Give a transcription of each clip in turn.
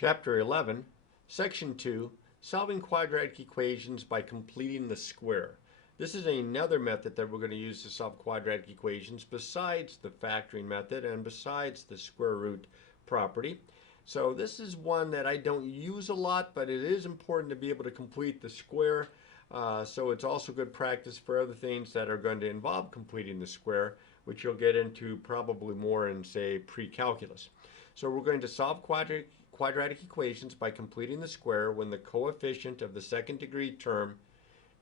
Chapter 11, Section 2, Solving Quadratic Equations by Completing the Square. This is another method that we're going to use to solve quadratic equations besides the factoring method and besides the square root property. So this is one that I don't use a lot, but it is important to be able to complete the square. So it's also good practice for other things that are going to involve completing the square, which you'll get into probably more in, say, pre-calculus. So we're going to solve quadratic equations by completing the square when the coefficient of the second degree term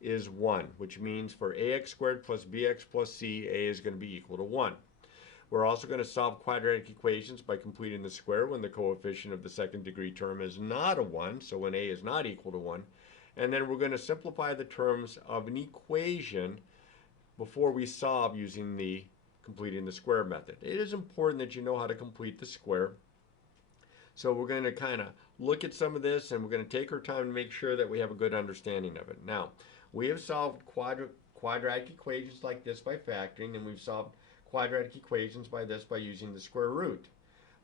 is 1, which means for ax squared plus bx plus c, a is going to be equal to 1. We're also going to solve quadratic equations by completing the square when the coefficient of the second degree term is not a 1, so when a is not equal to 1. And then we're going to simplify the terms of an equation before we solve using the completing the square method. It is important that you know how to complete the square. So we're going to kind of look at some of this, and we're going to take our time to make sure that we have a good understanding of it. Now, we have solved quadratic equations like this by factoring, and we've solved quadratic equations by using the square root.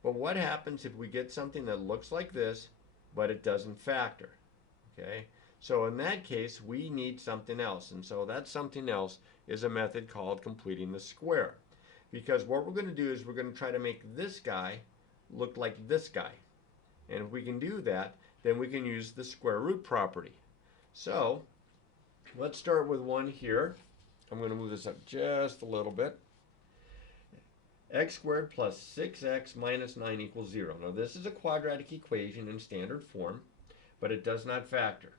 But what happens if we get something that looks like this, but it doesn't factor? Okay, so in that case, we need something else, and so that something else is a method called completing the square. Because what we're going to do is we're going to try to make this guy look like this guy. And if we can do that, then we can use the square root property. So let's start with one here. I'm going to move this up just a little bit. X squared plus 6x minus 9 equals 0. Now this is a quadratic equation in standard form, but it does not factor.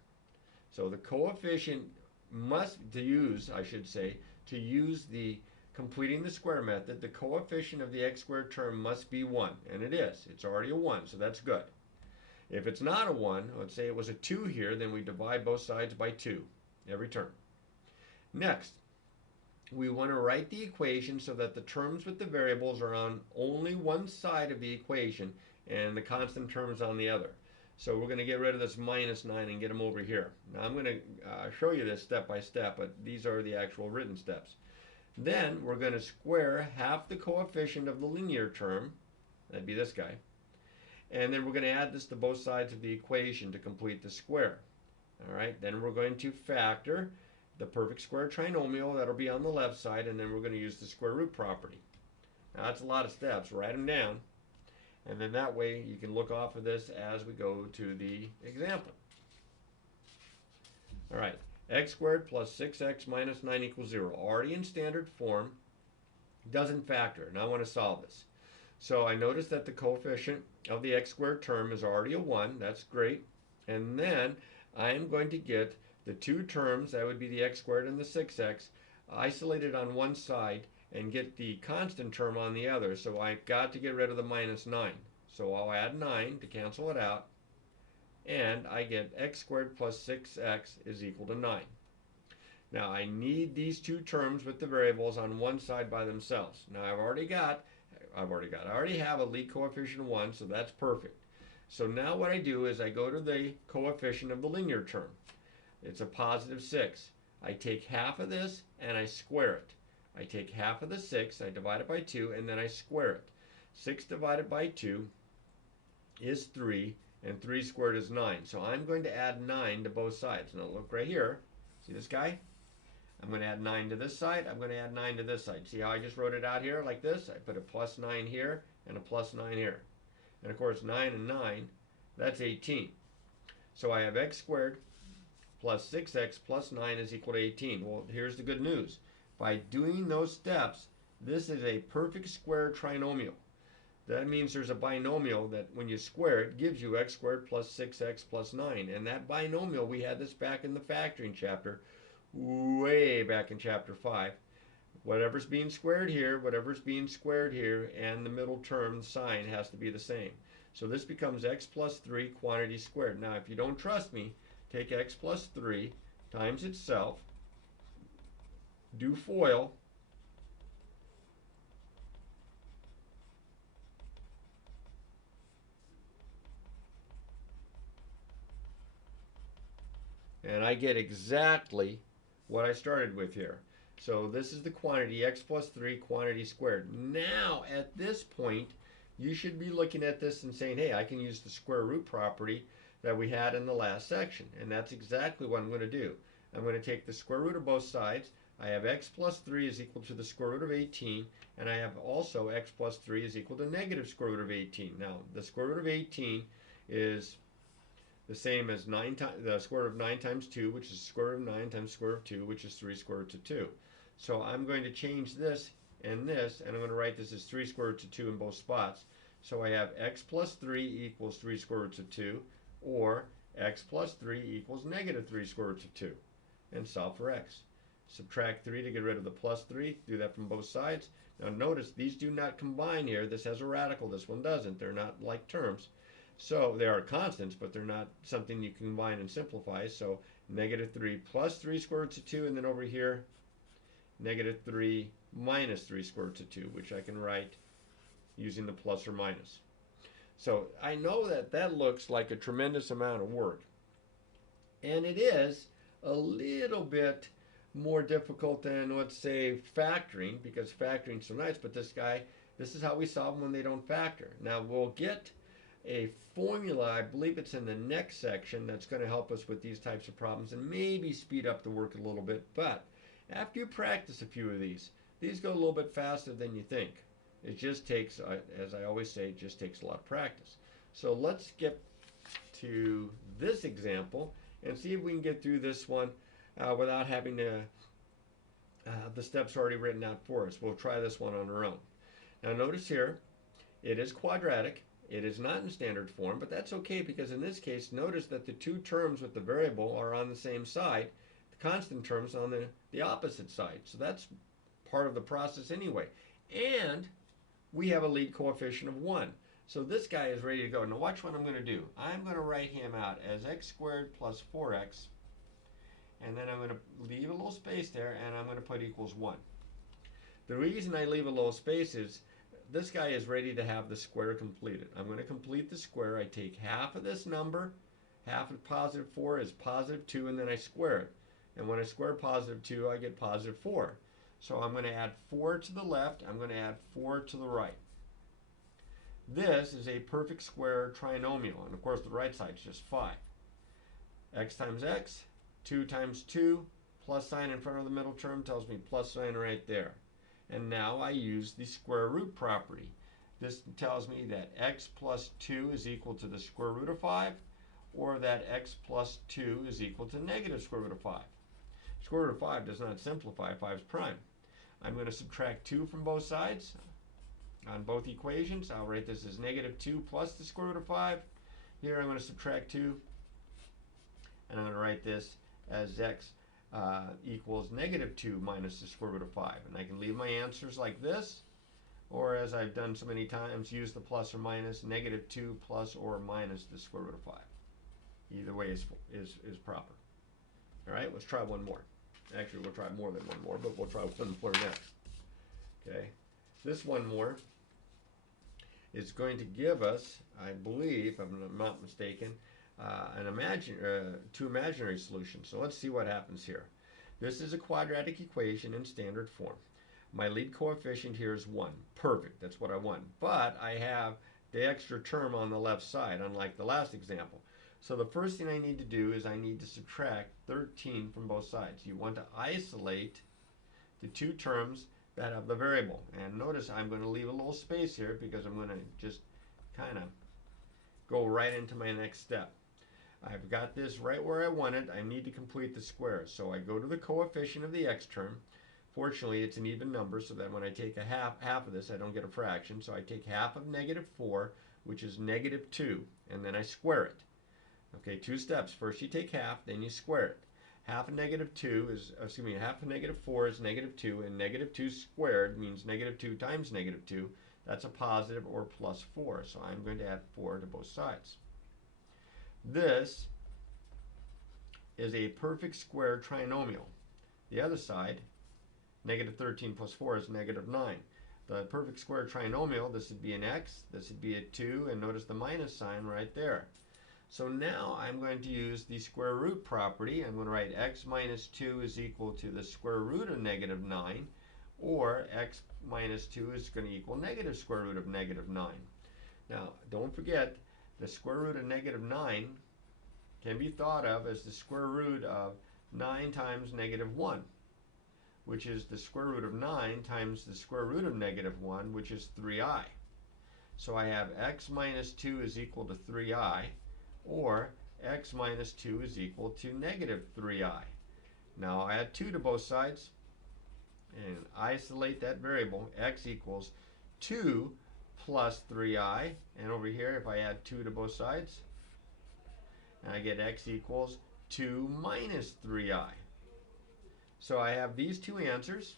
So the coefficient to use the completing the square method, the coefficient of the x squared term must be 1, and it is. It's already a 1, so that's good. If it's not a 1, let's say it was a 2 here, then we divide both sides by 2 every term. Next, we want to write the equation so that the terms with the variables are on only one side of the equation and the constant terms on the other. So we're going to get rid of this minus 9 and get them over here. Now I'm going to show you this step by step, but these are the actual written steps. Then we're going to square half the coefficient of the linear term, that'd be this guy, and then we're going to add this to both sides of the equation to complete the square. Alright, then we're going to factor the perfect square trinomial, that'll be on the left side, and then we're going to use the square root property. Now that's a lot of steps, write them down, and then that way you can look off of this as we go to the example. Alright. X squared plus 6x minus 9 equals 0. Already in standard form, doesn't factor. Now I want to solve this. So I notice that the coefficient of the x squared term is already a 1. That's great. And then I am going to get the two terms, that would be the x squared and the 6x, isolated on one side and get the constant term on the other. So I've got to get rid of the minus 9. So I'll add 9 to cancel it out. And I get x squared plus 6x is equal to 9. Now I need these two terms with the variables on one side by themselves. Now I already have a lead coefficient of 1, so that's perfect. So now what I do is I go to the coefficient of the linear term. It's a positive 6. I take half of this and I square it. I take half of the 6, I divide it by 2, and then I square it. 6 divided by 2 is 3. And 3 squared is 9. So I'm going to add 9 to both sides. Now look right here. See this guy? I'm going to add 9 to this side. I'm going to add 9 to this side. See how I just wrote it out here like this? I put a plus 9 here and a plus 9 here. And of course 9 and 9, that's 18. So I have x squared plus 6x plus 9 is equal to 18. Well, here's the good news. By doing those steps, this is a perfect square trinomial. That means there's a binomial that when you square it gives you x squared plus 6x plus 9. And that binomial, we had this back in the factoring chapter, way back in chapter 5. Whatever's being squared here, and the middle term, the sign, has to be the same. So this becomes x plus 3 quantity squared. Now if you don't trust me, take x plus 3 times itself, do FOIL, and I get exactly what I started with here. So this is the quantity, x plus 3 quantity squared. Now, at this point, you should be looking at this and saying, hey, I can use the square root property that we had in the last section. And that's exactly what I'm going to do. I'm going to take the square root of both sides. I have x plus 3 is equal to the square root of 18, and I have also x plus 3 is equal to negative square root of 18. Now, the square root of 18 is the same as the square root of 9 times 2, which is the square root of 9 times square root of 2, which is 3 square roots of 2. So I'm going to change this and this, and I'm going to write this as 3 square roots of 2 in both spots. So I have x plus 3 equals 3 square roots of 2, or x plus 3 equals negative 3 square roots of 2. And solve for x. Subtract 3 to get rid of the plus 3. Do that from both sides. Now notice these do not combine here. This has a radical. This one doesn't. They're not like terms. So they are constants, but they're not something you can combine and simplify. So negative 3 plus 3 square roots of 2, and then over here, negative 3 minus 3 square roots of 2, which I can write using the plus or minus. So I know that that looks like a tremendous amount of work. And it is a little bit more difficult than, let's say, factoring, because factoring's so nice, but this is how we solve them when they don't factor. Now we'll get a formula, I believe it's in the next section, that's going to help us with these types of problems and maybe speed up the work a little bit. But after you practice a few of these go a little bit faster than you think. It just takes, as I always say, it just takes a lot of practice. So let's get to this example and see if we can get through this one without having to the steps already written out for us. We'll try this one on our own. Now notice here, it is quadratic. It is not in standard form, but that's okay, because in this case, notice that the two terms with the variable are on the same side, the constant terms on the opposite side. So that's part of the process anyway. And we have a lead coefficient of 1. So this guy is ready to go. Now watch what I'm going to do. I'm going to write him out as x squared plus 4x, and then I'm going to leave a little space there, and I'm going to put equals 1. The reason I leave a little space is this guy is ready to have the square completed. I'm going to complete the square. I take half of this number, half of positive 4 is positive 2, and then I square it. And when I square positive 2, I get positive 4. So I'm going to add 4 to the left. I'm going to add 4 to the right. This is a perfect square trinomial, and of course the right side is just 5. X times x, 2 times 2, plus sign in front of the middle term tells me plus sign right there. And now I use the square root property. This tells me that x plus 2 is equal to the square root of 5, or that x plus 2 is equal to negative square root of 5. Square root of 5 does not simplify 5's prime. I'm going to subtract 2 from both sides. On both equations, I'll write this as negative 2 plus the square root of 5. Here I'm going to subtract 2, and I'm going to write this as x equals negative 2 minus the square root of 5. And I can leave my answers like this, or as I've done so many times, use the plus or minus, negative 2 plus or minus the square root of 5. Either way is proper. All right, let's try one more. Actually, we'll try more than one more, but we'll try one more next. Okay, this one more is going to give us, I believe, if I'm not mistaken, two imaginary solutions. So let's see what happens here. This is a quadratic equation in standard form. My lead coefficient here is 1. Perfect, that's what I want. But I have the extra term on the left side, unlike the last example. So the first thing I need to do is I need to subtract 13 from both sides. You want to isolate the two terms that have the variable. And notice I'm going to leave a little space here because I'm going to just kind of go right into my next step. I've got this right where I want it. I need to complete the squares. So I go to the coefficient of the x term. Fortunately, it's an even number, so that when I take a half of this, I don't get a fraction. So I take half of negative 4, which is negative 2, and then I square it. Okay, two steps. First you take half, then you square it. Half of negative 2 is, half of negative 4 is negative 2, and negative 2 squared means negative 2 times negative 2. That's a positive or plus 4, so I'm going to add 4 to both sides. This is a perfect square trinomial. The other side, negative 13 plus 4 is negative 9. The perfect square trinomial, this would be an x, this would be a 2, and notice the minus sign right there. So now I'm going to use the square root property. I'm going to write x minus 2 is equal to the square root of negative 9, or x minus 2 is going to equal negative square root of negative 9. Now, don't forget, the square root of negative 9 can be thought of as the square root of 9 times negative 1, which is the square root of 9 times the square root of negative 1, which is 3i. So I have x minus 2 is equal to 3i, or x minus 2 is equal to negative 3i. Now I add 2 to both sides and isolate that variable. X equals 2 plus 3i, and over here if I add 2 to both sides, I get x equals 2 minus 3i. So I have these two answers.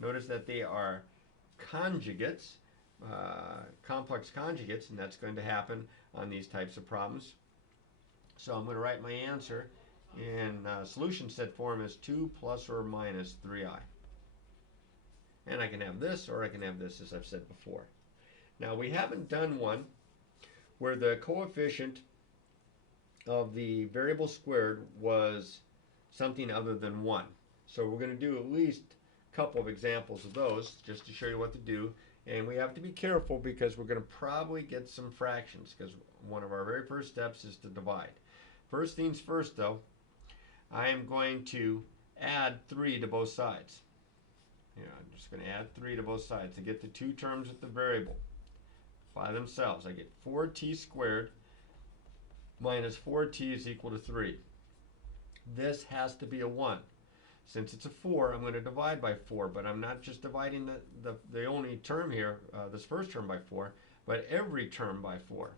Notice that they are conjugates, complex conjugates, and that's going to happen on these types of problems. So I'm going to write my answer in solution set form as 2 plus or minus 3i. And I can have this or I can have this, as I've said before. Now we haven't done one where the coefficient of the variable squared was something other than 1. So we're going to do at least a couple of examples of those just to show you what to do. And we have to be careful because we're going to probably get some fractions, because one of our very first steps is to divide. First things first though, I am going to add 3 to both sides. I'm just going to add 3 to both sides to get the two terms with the variable by themselves. I get 4t squared minus 4t is equal to 3. This has to be a 1. Since it's a 4, I'm going to divide by 4, but I'm not just dividing the only term here, this first term by 4, but every term by 4.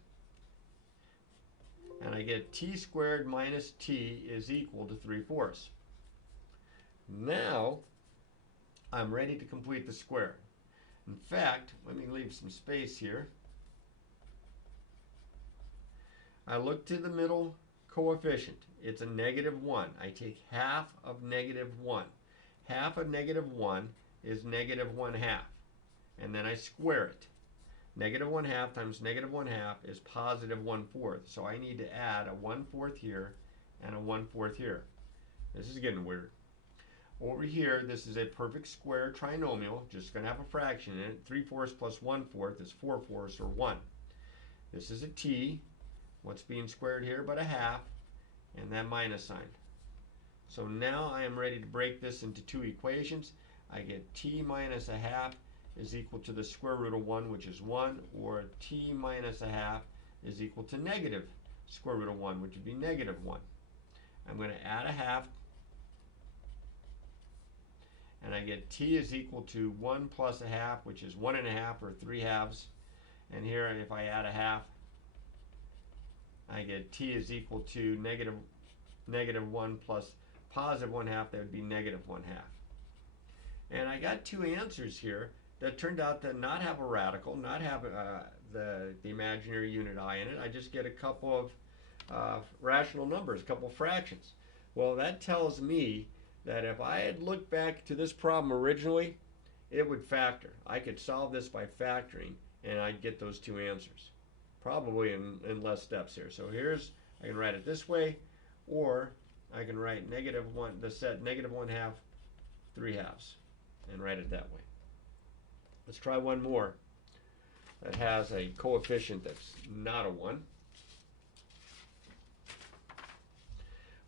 And I get t squared minus t is equal to 3/4. Now, I'm ready to complete the square. In fact, let me leave some space here. I look to the middle coefficient. It's a negative 1. I take half of negative 1. Half of negative 1 is negative 1/2. And then I square it. Negative 1/2 times negative 1/2 is positive 1/4. So I need to add a 1/4 here and a 1/4 here. This is getting weird. Over here, this is a perfect square trinomial, just going to have a fraction in it. 3/4 plus 1/4 is 4/4 or 1. This is a t. What's being squared here but a half, and that minus sign. So now I am ready to break this into two equations. I get t minus a half is equal to the square root of 1, which is 1, or t minus a half is equal to negative square root of 1, which would be negative 1. I'm going to add a half, and I get t is equal to 1 plus a half, which is 1.5 or 3/2. And here, if I add a half, I get t is equal to negative 1 plus positive 1/2. That would be negative 1/2. And I got two answers here that turned out to not have a radical, not have the imaginary unit I in it. I just get a couple of rational numbers, a couple of fractions. Well, that tells me that if I had looked back to this problem originally, it would factor. I could solve this by factoring, and I'd get those two answers, probably in less steps here. So I can write it this way, or I can write negative 1, the set negative 1/2, 3/2, and write it that way. Let's try one more that has a coefficient that's not a 1.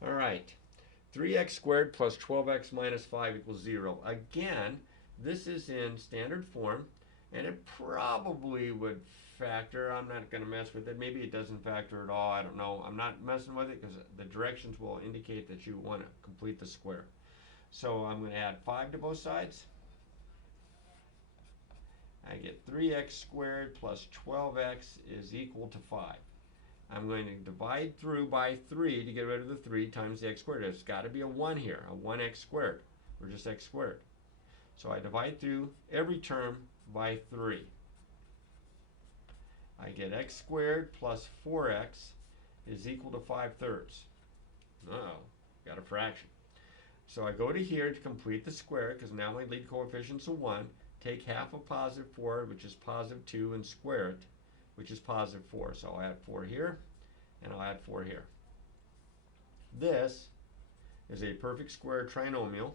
All right, 3x squared plus 12x minus 5 equals 0. Again, this is in standard form, and it probably would factor. I'm not going to mess with it. Maybe it doesn't factor at all. I don't know. I'm not messing with it because the directions will indicate that you want to complete the square. So I'm going to add 5 to both sides. I get 3x squared plus 12x is equal to 5. I'm going to divide through by 3 to get rid of the 3 times the x squared. There's got to be a 1 here, a 1x squared, or just x squared. So I divide through every term by 3. I get x squared plus 4x is equal to 5/3. Uh-oh, got a fraction. So I go to here to complete the square, because now my lead coefficient's a 1. Take half of positive 4, which is positive 2, and square it, which is positive 4. So I'll add 4 here, and I'll add 4 here. This is a perfect square trinomial.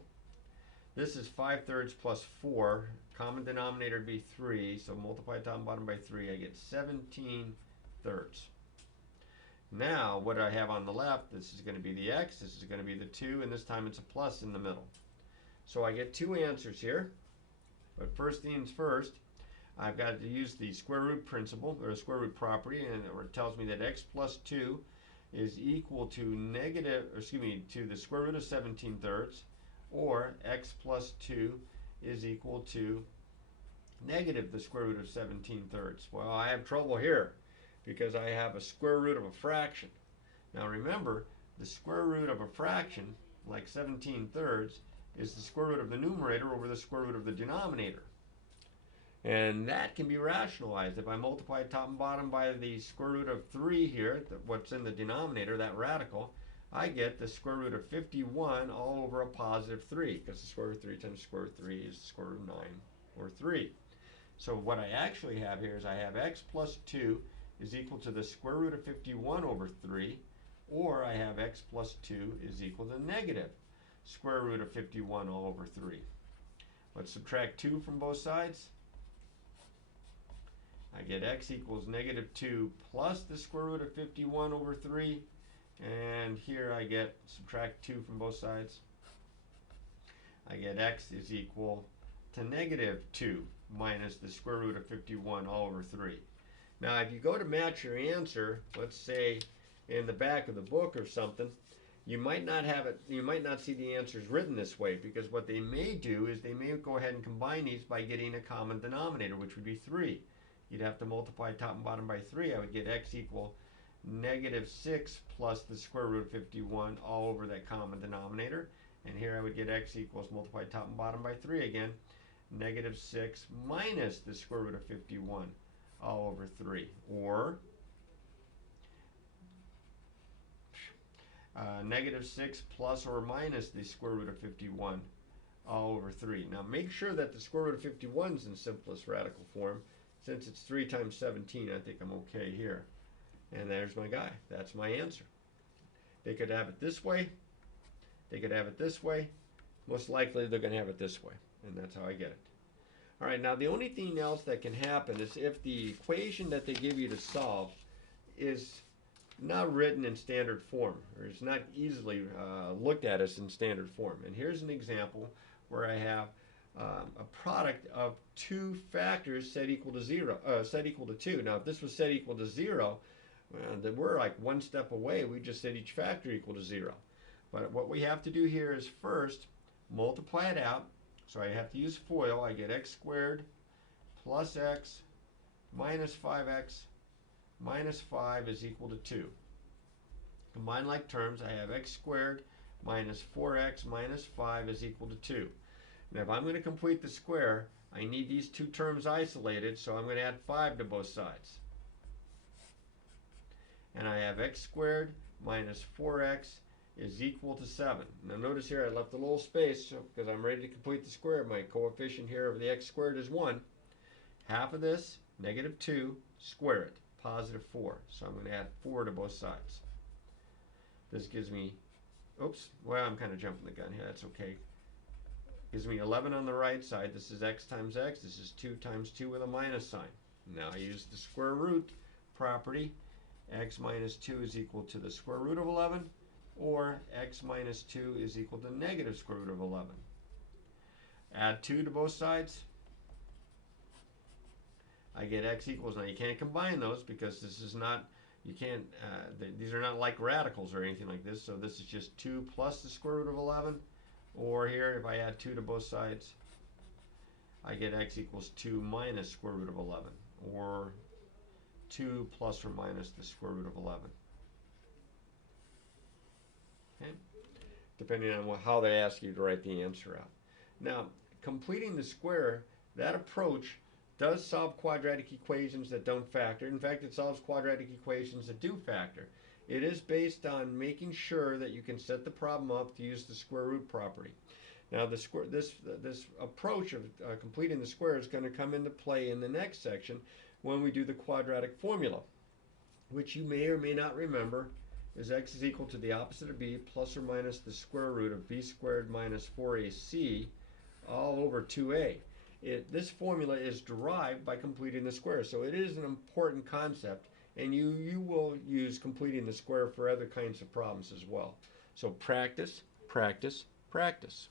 This is 5/3 plus 4. Common denominator would be 3, so multiply top and bottom by 3. I get 17/3. Now, what I have on the left, this is going to be the x, this is going to be the 2, and this time it's a plus in the middle. So I get two answers here. But first things first, I've got to use the square root principle, or square root property, and it tells me that x plus 2 is equal to to the square root of 17/3, or x plus 2 is equal to negative the square root of 17/3. Well, I have trouble here because I have a square root of a fraction. Now remember, the square root of a fraction, like 17/3, is the square root of the numerator over the square root of the denominator. And that can be rationalized. If I multiply top and bottom by the square root of 3 here, what's in the denominator, that radical, I get the square root of 51 all over a positive 3, because the square root of 3 times the square root of 3 is the square root of 9, or 3. So what I actually have here is I have x plus 2 is equal to the square root of 51 over 3, or I have x plus 2 is equal to negative square root of 51 all over 3. Let's subtract 2 from both sides. I get x equals negative 2 plus the square root of 51 over 3. And here I get, subtract 2 from both sides. I get x is equal to negative 2 minus the square root of 51 all over 3. Now if you go to match your answer, let's say in the back of the book or something, you might not have it, you might not see the answers written this way, because what they may do is they may go ahead and combine these by getting a common denominator, which would be 3. You'd have to multiply top and bottom by 3. I would get x equal negative 6 plus the square root of 51 all over that common denominator. And here I would get x equals, multiply top and bottom by 3 again, negative 6 minus the square root of 51 all over 3. Or negative 6 plus or minus the square root of 51 all over 3. Now make sure that the square root of 51 is in simplest radical form. Since it's 3 times 17, I think I'm okay here. And there's my guy. That's my answer. They could have it this way. They could have it this way. Most likely they're going to have it this way. And that's how I get it. All right, now the only thing else that can happen is if the equation that they give you to solve is not written in standard form, or is not easily looked at as in standard form. And here's an example where I have a product of two factors set equal to 2. Now, if this was set equal to 0, then we're like one step away. We just set each factor equal to 0. But what we have to do here is first multiply it out. So I have to use FOIL. I get x squared plus x minus 5x minus 5 is equal to 2. Combine like terms, I have x squared minus 4x minus 5 is equal to 2. Now if I'm going to complete the square, I need these two terms isolated, so I'm going to add 5 to both sides. And I have x squared minus 4x is equal to 7. Now notice here I left a little space because I'm ready to complete the square. My coefficient here of the x squared is 1. Half of this, negative 2, square it, positive 4. So I'm going to add 4 to both sides. This gives me, oops, well I'm kind of jumping the gun here, that's okay. Gives me 11 on the right side. This is x times x. This is 2 times 2 with a minus sign. Now I use the square root property. X minus 2 is equal to the square root of 11, or x minus 2 is equal to negative square root of 11. Add 2 to both sides. I get x equals, now you can't combine those because this is not, you can't, these are not like radicals or anything like this, so this is just 2 plus the square root of 11. Or here, if I add 2 to both sides, I get x equals 2 minus square root of 11, or 2 plus or minus the square root of 11. Okay? Depending on how they ask you to write the answer out. Now, completing the square, that approach does solve quadratic equations that don't factor. In fact, it solves quadratic equations that do factor. It is based on making sure that you can set the problem up to use the square root property. Now, this approach of completing the square is going to come into play in the next section when we do the quadratic formula, which you may or may not remember is x is equal to the opposite of b plus or minus the square root of b squared minus 4ac all over 2a. This formula is derived by completing the square, so it is an important concept, and you will use completing the square for other kinds of problems as well. So practice, practice, practice.